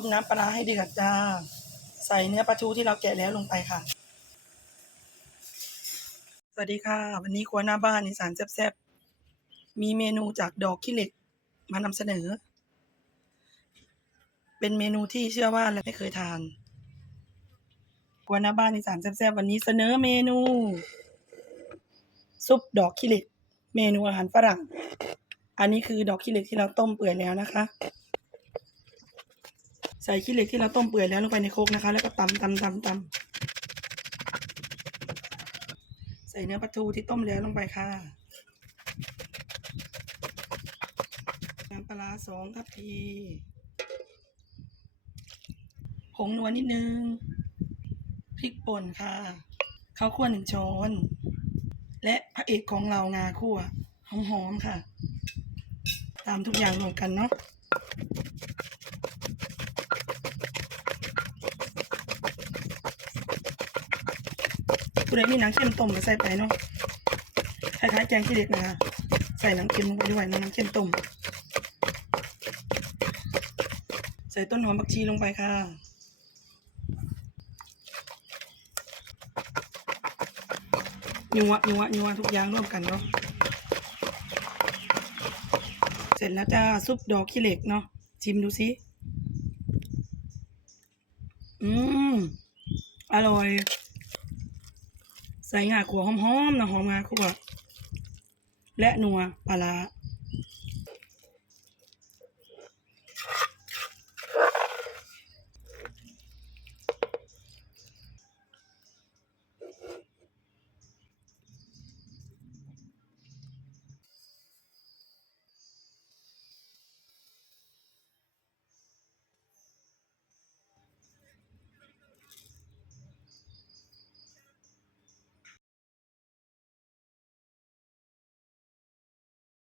ต้มน้ำปลาให้เดือดจ้า ใส่เนื้อปลาทูที่เราแกะแล้วลงไปค่ะ สวัสดีค่ะ วันนี้ครัวหน้าบ้านอีสานแซ่บๆ มีเมนูจากดอกขี้เหล็กมานำเสนอ เป็นเมนูที่เชื่อว่าเราไม่เคยทานครัวหน้าบ้านอีสานแซ่บๆ วันนี้เสนอเมนู ซุปดอกขี้เหล็ก เมนูอาหารฝรั่ง อันนี้คือดอกขี้เหล็กที่เราต้มเปื่อยแล้วนะคะ ใส่ขี้เหล็กที่เราต้มเปื่อยแล้วลงไปในโคกนะคะ แล้วก็ตำตำตำตำใส่เนื้อปลาทูที่ต้มแล้วลงไปค่ะน้ำปลาร้าสองทัพพีผงนัวนิดนึง พริกป่นค่ะข้าวคั่วหนึ่งช้อน และพระเอกของเรางาคั่วหอมๆค่ะ ตามทุกอย่างรวมกันเนาะ ผู้ใดมีหนังเค็มต้มก็ใส่ไปเนาะคล้ายๆแกงขี้เหล็กนะคะใส่หนังเค็มลงไปด้วยนะหนังเค็มต้ม ใส่ต้นหอมผักชีลงไปค่ะนัวนัวนัวทุกอย่างร่วมกันเนาะเสร็จแล้วจ้าซุปดอกขี้เหล็กเนาะชิมดูสิอืมอร่อย ใส่งาขัวหอมๆนะหอมงาขัวและนัวปลาร้า